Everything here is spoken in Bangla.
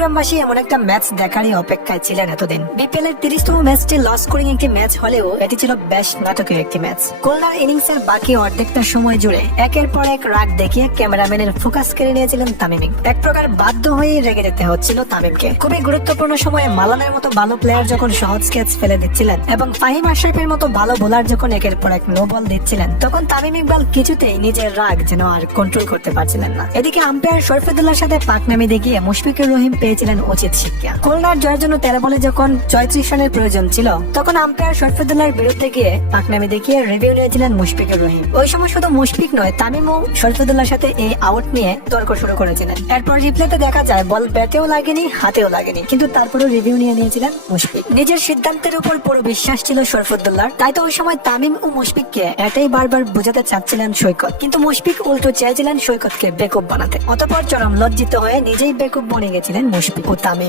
চট্টগ্রামবাসী এমন একটা ম্যাচ দেখারই অপেক্ষায় ছিলেন এতদিন। বিপিএল এর 30তম ম্যাচটি লস স্কোরিং একটি ম্যাচ হলেও এটি ছিল বেশ নাটকীয় একটি ম্যাচ। খুলনার ইনিংসের বাকি অর্ধেকটা সময় জুড়ে একের পর এক রাগ দেখিয়ে ক্যামেরাম্যানের ফোকাস কেড়ে নিয়েছিলেন তামিম। এক প্রকার বাধ্য হয়ে রেগে যেতে হচ্ছিল তামিমকে। খুবই গুরুত্বপূর্ণ সময়ে মালানের মতো ভালো প্লেয়ার যখন সহজ ক্যাচ ফেলে দিচ্ছিলেন এবং ফাহিম আশরাফের মতো ভালো বোলার যখন একের পর এক নো বল দিচ্ছিলেন, তখন তামিম ইকবাল কিছুতেই নিজের রাগ যেন আর কন্ট্রোল করতে পারছিলেন না। এদিকে আম্পায়ার শরীফুদ্দোল্লাহর সাথে পাকনামি দেখিয়ে মুশফিকুর রহিম পেয়েছিলেন উচিত শিক্ষা। খুলনার জয়ের জন্য 13 বলে যখন 34 রানের প্রয়োজন ছিল, তখন আম্পায়ার শরীফুদ্দোল্লাহর বিরুদ্ধে গিয়ে পাকনামি দেখিয়ে রিভিউ নিয়েছিলেন মুশফিকুর রহিম। ওই সময় শুধু মুশফিক নয়, তামিমও শরীফুদ্দোল্লাহর সাথে এই আউট নিয়ে তর্ক শুরু করেছিলেন। এরপর রিপ্লেতে দেখা যায় বল ব্যাটেও লাগেনি, হাতেও লাগেনি, কিন্তু তারপরও রিভিউ নিয়ে নিয়েছিলেন মুশফিক। নিজের সিদ্ধান্তের উপর পুরো বিশ্বাস ছিল শরীফুদ্দোল্লাহর, তাই তো ওই সময় তামিম ও মুশফিককে এটাই বারবার বোঝাতে চাচ্ছিলেন সৈকত, কিন্তু মুশফিক উল্টো চেয়েছিলেন সৈকতকে বেকুব বানাতে। অতঃপর চরম লজ্জিত হয়ে নিজেই বেকুব বনে গেছিলেন মুশফিক ও তামিম।